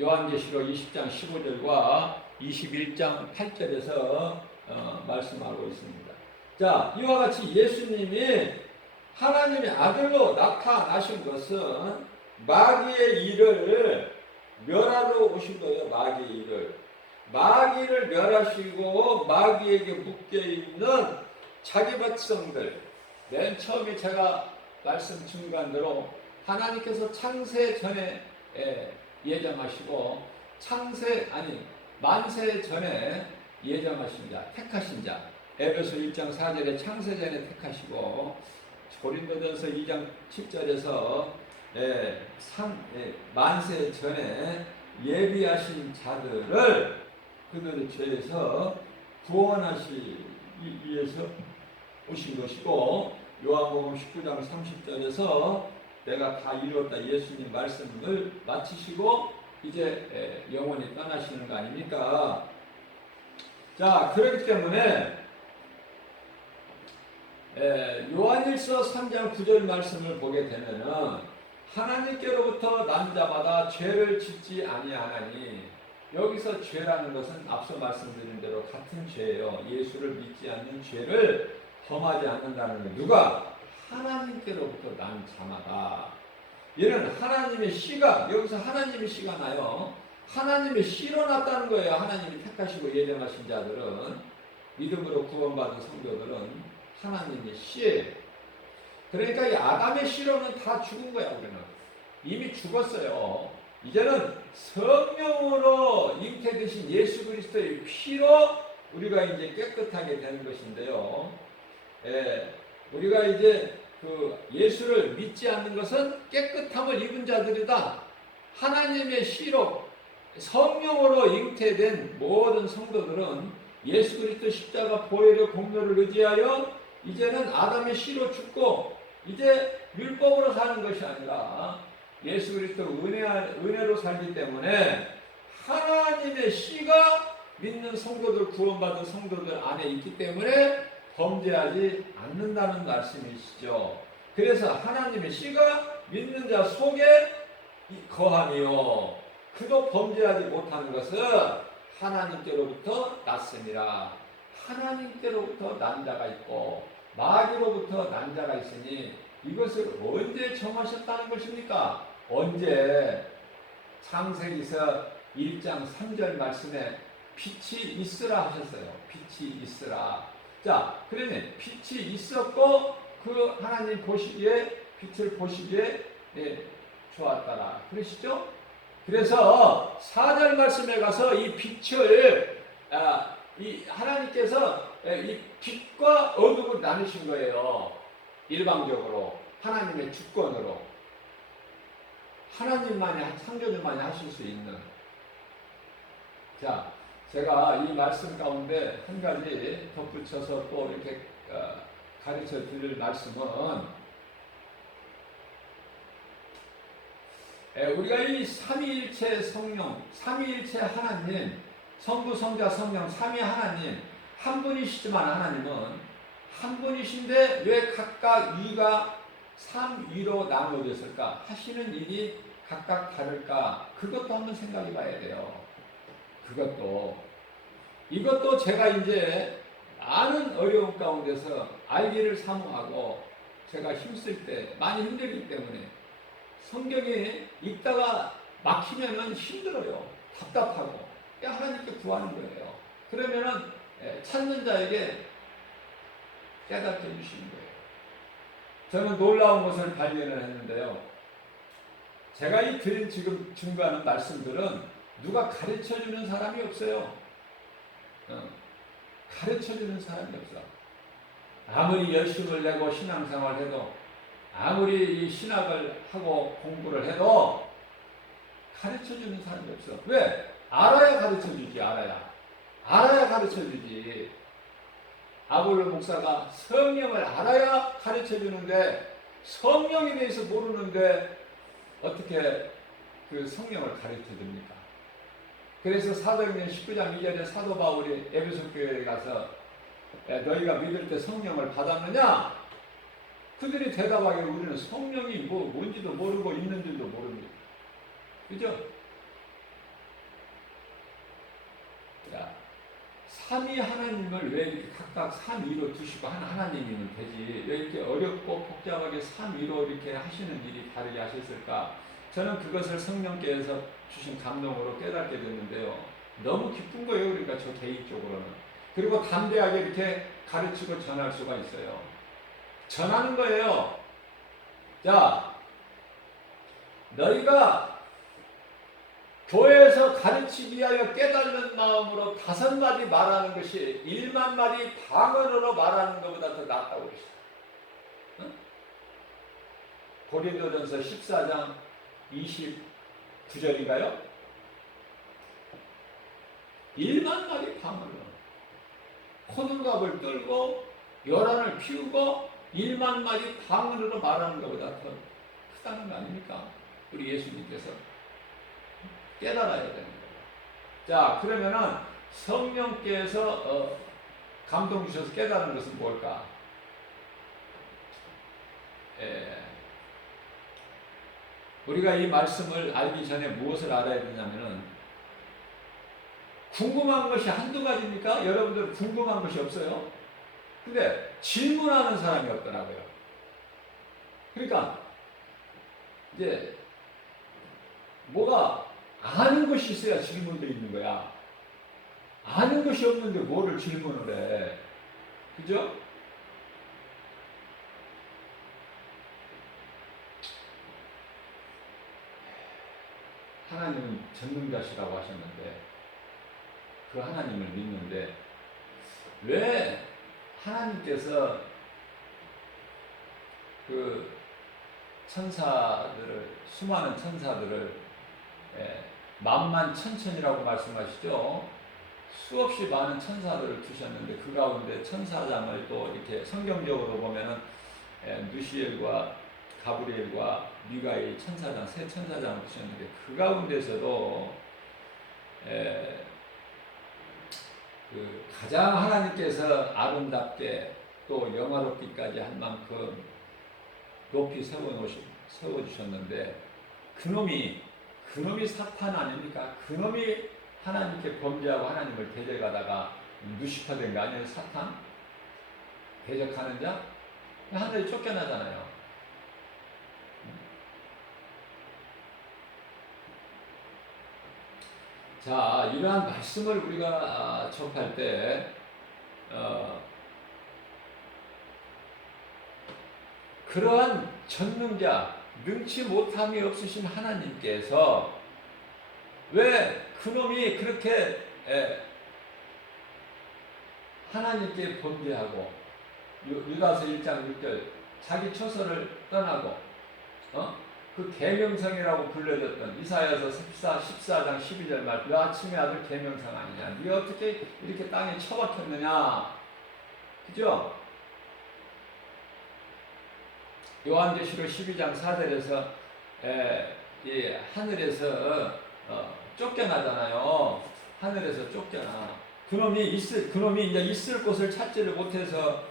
요한계시록 20장 15절과 21장 8절에서 말씀하고 있습니다. 자, 이와 같이 예수님이 하나님의 아들로 나타나신 것은 마귀의 일을 멸하러 오신 거예요. 마귀의 일을. 마귀를 멸하시고 마귀에게 묶여있는 자기 백성들. 맨 처음에 제가 말씀 중간대로 하나님께서 창세 전에 예정하시고 만세 전에 예정하신 자, 택하신 자. 에베소 1장 4절에 창세 전에 택하시고 고린도전서 2장 7절에서 만세 전에 예비하신 자들을 그들의 죄에서 구원하시기 위해서 오신 것이고 요한복음 19장 30절에서 내가 다 이루었다 예수님 말씀을 마치시고 이제 영원히 떠나시는 거 아닙니까? 자, 그렇기 때문에 요한일서 3장 9절 말씀을 보게 되면은 하나님께로부터 난 자마다 죄를 짓지 아니하나니 여기서 죄라는 것은 앞서 말씀드린 대로 같은 죄예요. 예수를 믿지 않는 죄를 범하지 않는다는 거예요. 누가? 하나님께로부터 난 자마다. 얘는 하나님의 씨가 여기서 하나님의 씨가 나요. 하나님의 씨로 났다는 거예요. 하나님이 택하시고 예정하신 자들은 믿음으로 구원받은 성도들은 하나님의 씨예요. 그러니까 이 아담의 씨로는 다 죽은 거야. 우리는 이미 죽었어요. 이제는 성령으로 잉태되신 예수 그리스도의 피로 우리가 이제 깨끗하게 되는 것인데요. 우리가 이제 그 예수를 믿지 않는 것은 깨끗함을 입은 자들이다. 하나님의 씨로 성령으로 잉태된 모든 성도들은 예수 그리스도 십자가 보혈의 공로를 의지하여 이제는 아담의 씨로 죽고 이제 율법으로 사는 것이 아니라 예수 그리스도 은혜로 살기 때문에 하나님의 씨가 믿는 성도들, 구원받은 성도들 안에 있기 때문에 범죄하지 않는다는 말씀이시죠. 그래서 하나님의 씨가 믿는 자 속에 거하며 그도 범죄하지 못하는 것은 하나님께로부터 났습니다. 하나님께로부터 난 자가 있고 마귀로부터 난 자가 있으니 이것을 언제 정하셨다는 것입니까? 언제? 창세기서 1장 3절 말씀에 빛이 있으라 하셨어요. 빛이 있으라. 자, 그러니 빛이 있었고 그 하나님 보시기에 빛을 보시기에 좋았더라. 그러시죠? 그래서 4절 말씀에 가서 이 빛을 이 하나님께서 이 빛과 어둠을 나누신 거예요. 일방적으로 하나님의 주권으로 하나님만이 창조주만이 하실 수 있는. 자, 제가 이 말씀 가운데 한 가지 덧붙여서 또 이렇게 가르쳐 드릴 말씀은 우리가 이 삼위일체 성령, 삼위일체 하나님, 성부, 성자, 성령, 삼위 하나님 한 분이시지만 하나님은 한 분이신데 왜 각각 위가 삼위로 나누어졌을까? 하시는 일이 각각 다를까? 그것도 한번 생각해 봐야 돼요. 이것도 제가 이제 아는 어려움 가운데서 알기를 사모하고 제가 힘쓸 때 많이 힘들기 때문에 성경에 읽다가 막히면은 힘들어요. 답답하고. 하나님께 구하는 거예요. 그러면은 찾는 자에게 깨닫게 해주시는 거예요. 저는 놀라운 것을 발견을 했는데요. 제가 이 드린 지금 증거하는 말씀들은 누가 가르쳐주는 사람이 없어요. 가르쳐주는 사람이 없어. 아무리 열심을 내고 신앙생활을 해도 아무리 이 신학을 하고 공부를 해도 가르쳐주는 사람이 없어. 왜? 알아야 가르쳐주지. 알아야 가르쳐주지. 아볼로 목사가 성령을 알아야 가르쳐주는데 성령에 대해서 모르는데 어떻게 그 성령을 가르쳐줍니까? 그래서 사도행전 19장 2절에 사도 바울이 에베소 교회에 가서 너희가 믿을 때 성령을 받았느냐? 그들이 대답하기를 우리는 성령이 뭔지도 모르고 있는 줄도 모릅니다. 그죠? 자, 삼위 하나님을 왜 이렇게 각각 삼위로 두시고 하나님이면 되지 왜 이렇게 어렵고 복잡하게 삼위로 이렇게 하시는 일이 다르게 하셨을까? 저는 그것을 성령께서 주신 감동으로 깨닫게 됐는데요. 너무 기쁜 거예요. 그러니까 저 개인적으로는. 그리고 담대하게 이렇게 가르치고 전할 수가 있어요. 전하는 거예요. 자, 너희가 교회에서 가르치기 위하여 깨달는 마음으로 5마디 말하는 것이 1만 마디 방언으로 말하는 것보다 더 낫다고 그랬어요. 응? 고린도전서 14장 29절인가요? 1만 마디 방언으로 코들갑을 떨고 요란을 피우고 1만 마디 방언으로 말하는 것보다 더 크다는 거 아닙니까? 우리 예수님께서 깨달아야 되는 거예요. 자, 그러면은 성령께서 감동 주셔서 깨달은 것은 뭘까? 우리가 이 말씀을 알기 전에 무엇을 알아야 되냐면은 궁금한 것이 한두 가지입니까? 여러분들 궁금한 것이 없어요? 근데 질문하는 사람이 없더라고요. 그러니까 이제 뭐가 아는 것이 있어야 질문도 있는 거야. 아는 것이 없는데 뭐를 질문을 해. 그죠? 하나님은 전능자시라고 하셨는데 그 하나님을 믿는데 왜 하나님께서 그 천사들을 수많은 천사들을 만만천천이라고 말씀하시죠. 수없이 많은 천사들을 두셨는데 그 가운데 천사장을 또 이렇게 성경적으로 보면은 누시엘과 가브리엘과 미가엘 천사장 세 천사장을 두셨는데 그 가운데서도 그 가장 하나님께서 아름답게 또 영화롭기까지 할 만큼 높이 세워주셨는데 그놈이 사탄 아닙니까? 그놈이 하나님께 범죄하고 하나님을 대적하다가 루시퍼된 거 아니에요? 사탄? 대적하는 자? 하늘에 쫓겨나잖아요. 자, 이러한 말씀을 우리가 접할 때 그러한 전능자, 능치 못함이 없으신 하나님께서 왜 그놈이 그렇게 하나님께 범죄하고 유다서 1장 6절 자기 처소를 떠나고 그 계명성이라고 불려졌던 이사야서 14장 12절 말 그 아침의 아들 계명성 아니냐, 네가 어떻게 이렇게 땅에 처박혔느냐, 그죠? 요한계시록 12장 4절에서 이 하늘에서 쫓겨나잖아요. 하늘에서 쫓겨나. 그놈이 이제 있을 곳을 찾지를 못해서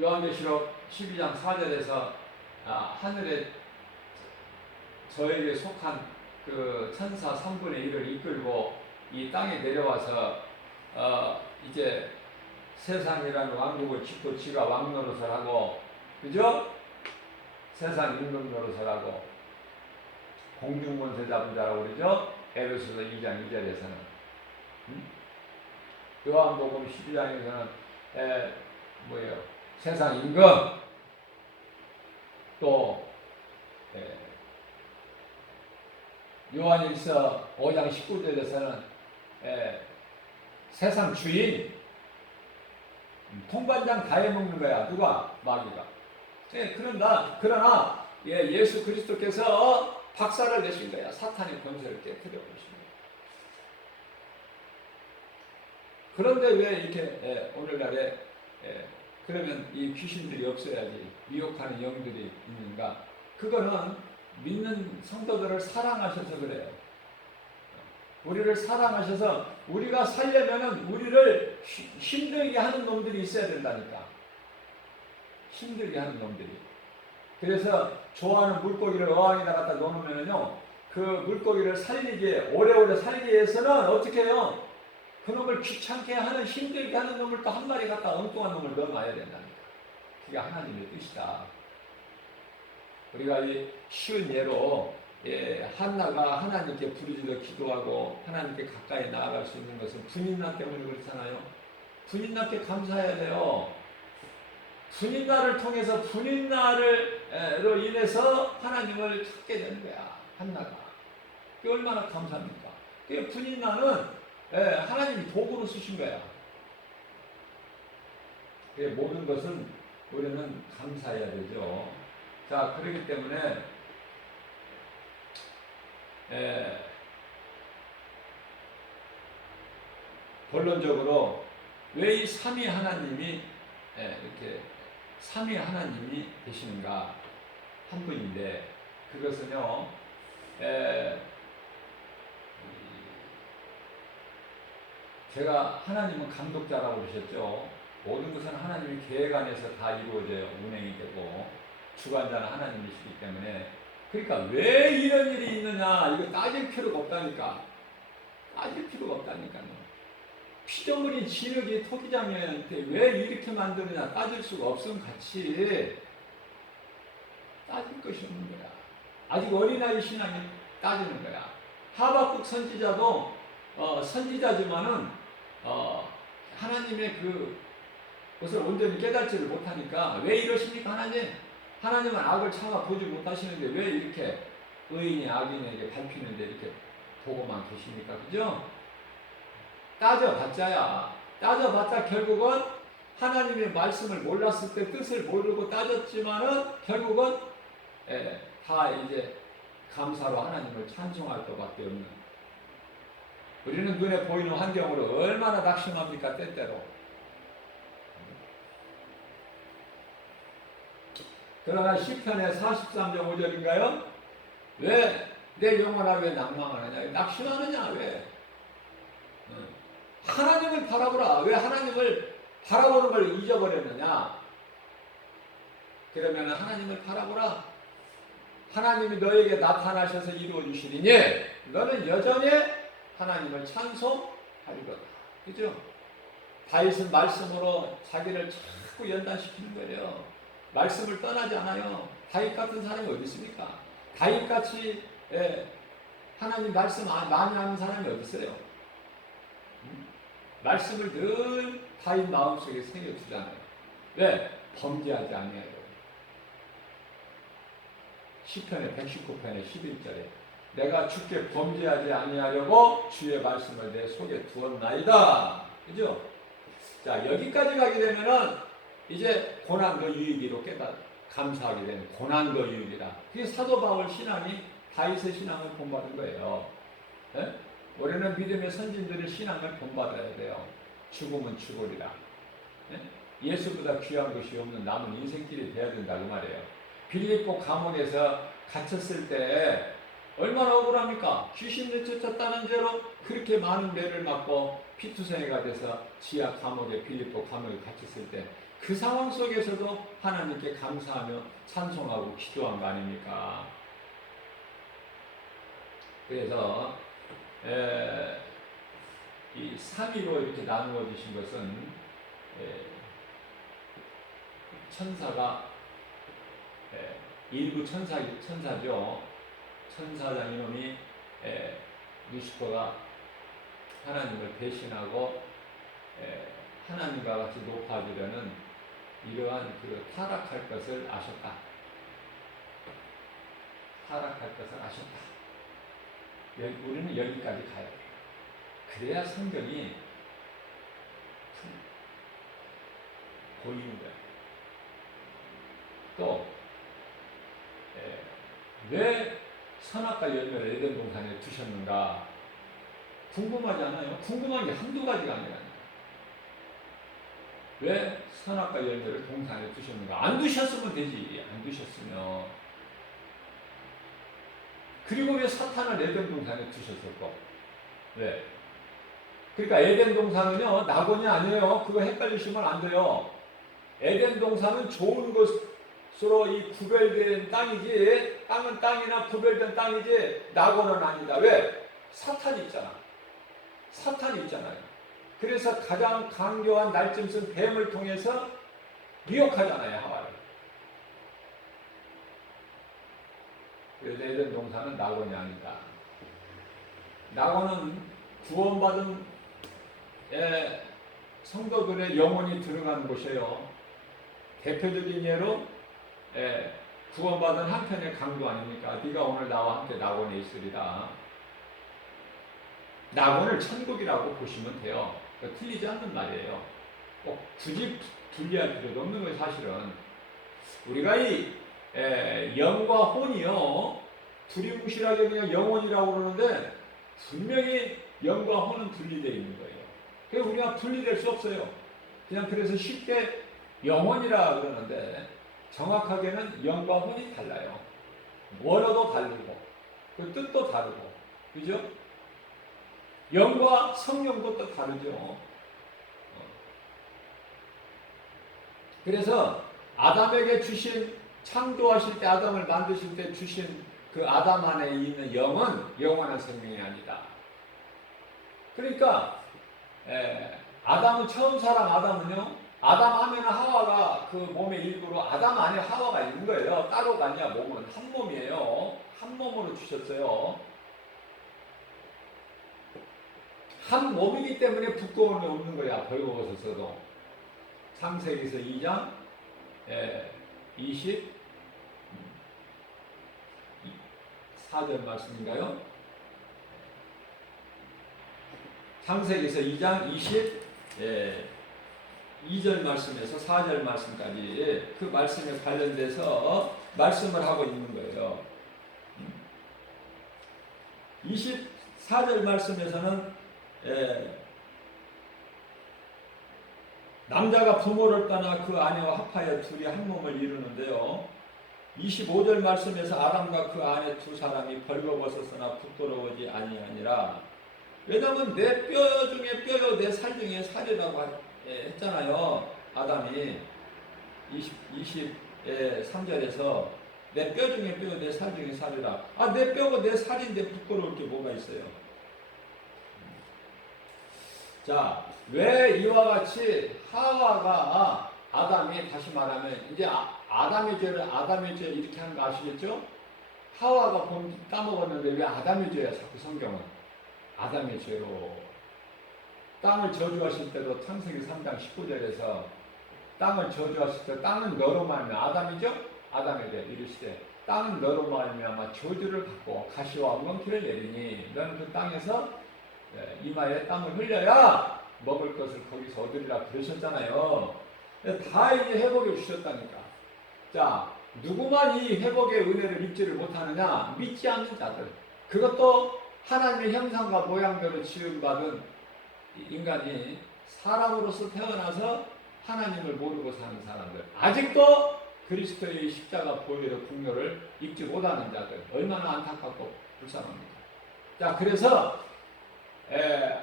요한계시록 12장 4절에서 하늘에 저에게 속한 그 천사 3분의 1을 이끌고 이 땅에 내려와서 이제 세상이라는 왕국을 짓고 지가 왕 노릇을 하고, 그죠? 세상 임금 노릇을 하고 공중권세 잡은 자라고 그러죠? 에베소서 2장 2절에서는. 요한복음 12장에서는 뭐예요? 세상 임금, 또 요한일서 5장 19절에서는 세상 주인, 통반장 다 해먹는 거야. 누가? 마귀가. 그러나 예수 그리스도께서 박살을 내신 거야. 사탄의 권세를 깨뜨려 보신 거야. 그런데 왜 이렇게 오늘날에 그러면 이 귀신들이 없어야지, 미혹하는 영들이 있는가? 그거는 믿는 성도들을 사랑하셔서 그래요. 우리를 사랑하셔서 우리가 살려면은 우리를 힘들게 하는 놈들이 있어야 된다니까. 힘들게 하는 놈들이. 그래서 좋아하는 물고기를 어항에다 갖다 놓으면은요, 그 물고기를 살리게, 오래오래 살리기 위해서는 어떻게 해요? 그놈을 귀찮게 하는, 힘들게 하는 놈을 또 한 마리 갖다 엉뚱한 놈을 넣어놔야 된다니까. 그게 하나님의 뜻이다. 우리가 이 쉬운 예로 한나가 하나님께 부르짖어 기도하고 하나님께 가까이 나아갈 수 있는 것은 분인나 때문에 그렇잖아요. 분인나께 감사해야 돼요. 분인나를 통해서 분인나로 인해서 하나님을 찾게 되는 거야. 한나가. 그게 얼마나 감사합니까? 그 분인나는 하나님이 도구로 쓰신 거야. 모든 것은 우리는 감사해야 되죠. 자, 그렇기 때문에 본론적으로 왜 이 삼위 하나님이 이렇게 삼위 하나님이 계시는가? 한 분인데, 그것은요, 제가 하나님은 감독자라고 그러셨죠. 모든 것은 하나님의 계획 안에서 다 이루어져요. 운행이 되고 주관자는 하나님이시기 때문에. 그러니까 왜 이런 일이 있느냐, 이거 따질 필요가 없다니까. 따질 필요가 없다니까요. 피조물인 진흙이 토기장애한테 왜 이렇게 만드느냐 따질 수가 없으면 같이 따질 것이 없는 거야. 아직 어린아이 신앙이 따지는 거야. 하박국 선지자도 선지자지만은 하나님의 그것을 온전히 깨닫지를 못하니까 왜 이러십니까 하나님? 하나님은 악을 참아 보지 못하시는데 왜 이렇게 의인이 악인에게 밟히는데 이렇게 보고만 계십니까? 그죠? 따져봤자 결국은 하나님의 말씀을 몰랐을 때 뜻을 모르고 따졌지만은 결국은 다 이제 감사로 하나님을 찬송할 것밖에 없는. 우리는 눈에 보이는 환경으로 얼마나 낙심합니까? 때때로. 그러나 시편의 43장 5절인가요? 왜 내 영혼아 왜 낭망하느냐? 낙심하느냐? 왜? 하나님을 바라보라. 왜 하나님을 바라보는 걸 잊어버렸느냐? 그러면 하나님을 바라보라. 하나님이 너에게 나타나셔서 이루어주시리니 너는 여전히 하나님을 찬송할 거다. 그죠? 다윗은 말씀으로 자기를 자꾸 연단시키는 거예요. 말씀을 떠나지 않아요. 다윗 같은 사람이 어디 있습니까? 다윗같이 하나님 말씀 많이 하는 사람이 어디 있어요? 말씀을 늘 타인 마음속에 새겨두잖아요. 왜? 범죄하지 아니하려고. 시편의 119편의 11절에 내가 주께 범죄하지 아니하려고 주의 말씀을 내 속에 두었나이다. 그죠? 자, 여기까지 가게 되면은 이제 고난도 유익이로 감사하게 되는 고난도 유익이다. 그게 사도 바울 신앙이 다윗의 신앙을 본받은 거예요. 네? 우리는 믿음의 선진들의 신앙을 본받아야 돼요. 죽으면 죽으리라. 네? 예수보다 귀한 것이 없는 남은 인생길이 돼야 된다고 말이에요. 빌립보 감옥에서 갇혔을 때 얼마나 억울합니까? 귀신 내쫓았다는 죄로 그렇게 많은 매를 맞고 피투성이가 돼서 지하 감옥에 빌립보 감옥에 갇혔을 때 그 상황 속에서도 하나님께 감사하며 찬송하고 기도한 거 아닙니까? 그래서 이 3위로 이렇게 나누어 주신 것은 천사가 일부 천사죠. 천사장 이놈이 루시퍼가 하나님을 배신하고 하나님과 같이 높아지려는 이러한 그 타락할 것을 아셨다. 타락할 것을 아셨다. 우리는 여기까지 가야 돼요. 그래야 성경이 보이는 거예요. 또 왜 선악과 열매를 에덴 동산에 두셨는가? 궁금하지 않아요? 궁금한 게 한두 가지가 아니라니까. 왜 선악과 열매를 동산에 두셨는가? 안 두셨으면 되지. 안 두셨으면. 그리고 왜 사탄을 에덴 동산에 두셨을까? 왜? 그러니까 에덴 동산은요, 낙원이 아니에요. 그거 헷갈리시면 안 돼요. 에덴 동산은 좋은 것으로 이 구별된 땅이지, 땅은 땅이나 구별된 땅이지, 낙원은 아니다. 왜? 사탄이 있잖아. 사탄이 있잖아요. 그래서 가장 강교한 날짐승 뱀을 통해서 미혹하잖아요, 하와를. 그래서 에덴 동산은 낙원이 아니다. 낙원은 구원받은 성도들의 영혼이 들어가는 곳이에요. 대표적인 예로 구원받은 한편의 강도 아닙니까? 네가 오늘 나와 함께 낙원에 있으리라. 낙원을 천국이라고 보시면 돼요. 틀리지 않는 말이에요. 꼭 굳이 분리할 필요도 없는 거예요. 사실은 우리가 이 영과 혼이요, 두리뭉실하게 그냥 영혼이라고 그러는데 분명히 영과 혼은 분리되어 있는 거예요. 그래서 우리가 분리될 수 없어요. 그냥 그래서 쉽게 영혼이라 그러는데 정확하게는 영과 혼이 달라요. 원어도 다르고 그 뜻도 다르고, 그죠? 영과 성령도 또 다르죠. 그래서 아담에게 주신, 창조하실 때 아담을 만드실 때 주신 그 아담 안에 있는 영은 영원한 생명이 아니다. 그러니까 아담은 처음 사람 아담은요, 아담 하면 하와가 그 몸의 일부로 아담 안에 하와가 있는 거예요. 따로가 아니야. 몸은 한 몸이에요. 한 몸으로 주셨어요. 한 몸이기 때문에 부끄러움이 없는 거야. 벌거벗었어도. 창세기에서 2장 24절 말씀인가요? 창세기에서 2장 22절 말씀에서 4절 말씀까지 그 말씀에 관련돼서 말씀을 하고 있는 거예요. 24절 말씀에서는 남자가 부모를 떠나 그 아내와 합하여 둘이 한 몸을 이루는데요. 25절 말씀에서 아담과 그 아내 두 사람이 벌거벗었으나 부끄러워지 아니하니라. 왜냐하면 내 뼈 중에 뼈요 내 살 중에 살이라고 했잖아요. 아담이 23절에서 내 뼈 중에 뼈 내 살 중에 살이라. 아, 내 뼈고 내 살인데 부끄러울 게 뭐가 있어요? 자, 왜 이와 같이 하와가 아담이, 다시 말하면 이제 아담의 죄를 아담의 죄 이렇게 하는 거 아시겠죠? 하와가 따먹었는데 왜 아담의 죄야? 자꾸 성경은 아담의 죄로. 땅을 저주하실 때도 창세기 3장 19절에서 땅을 저주하실 때 땅은 너로 말미암아 아담이죠? 아담에게 이르시되 땅은 너로 말미암아 저주를 받고 가시와 엉겅퀴를 내리니 너는 그 땅에서 이마에 땀을 흘려야 먹을 것을 거기서 얻으리라 그러셨잖아요. 다 이제 회복해 주셨다니까. 자, 누구만 이 회복의 은혜를 입지를 못하느냐? 믿지 않는 자들. 그것도 하나님의 형상과 모양대로 지음받은 인간이 사람으로서 태어나서 하나님을 모르고 사는 사람들. 아직도 그리스도의 십자가 보혈의 국료를 입지 못하는 자들. 얼마나 안타깝고 불쌍합니다. 자, 그래서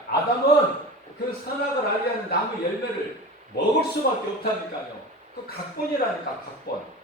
아담은 그 선악을 알게 하는 나무 열매를 먹을 수밖에 없다니까요. 그 각본이라니까, 각본.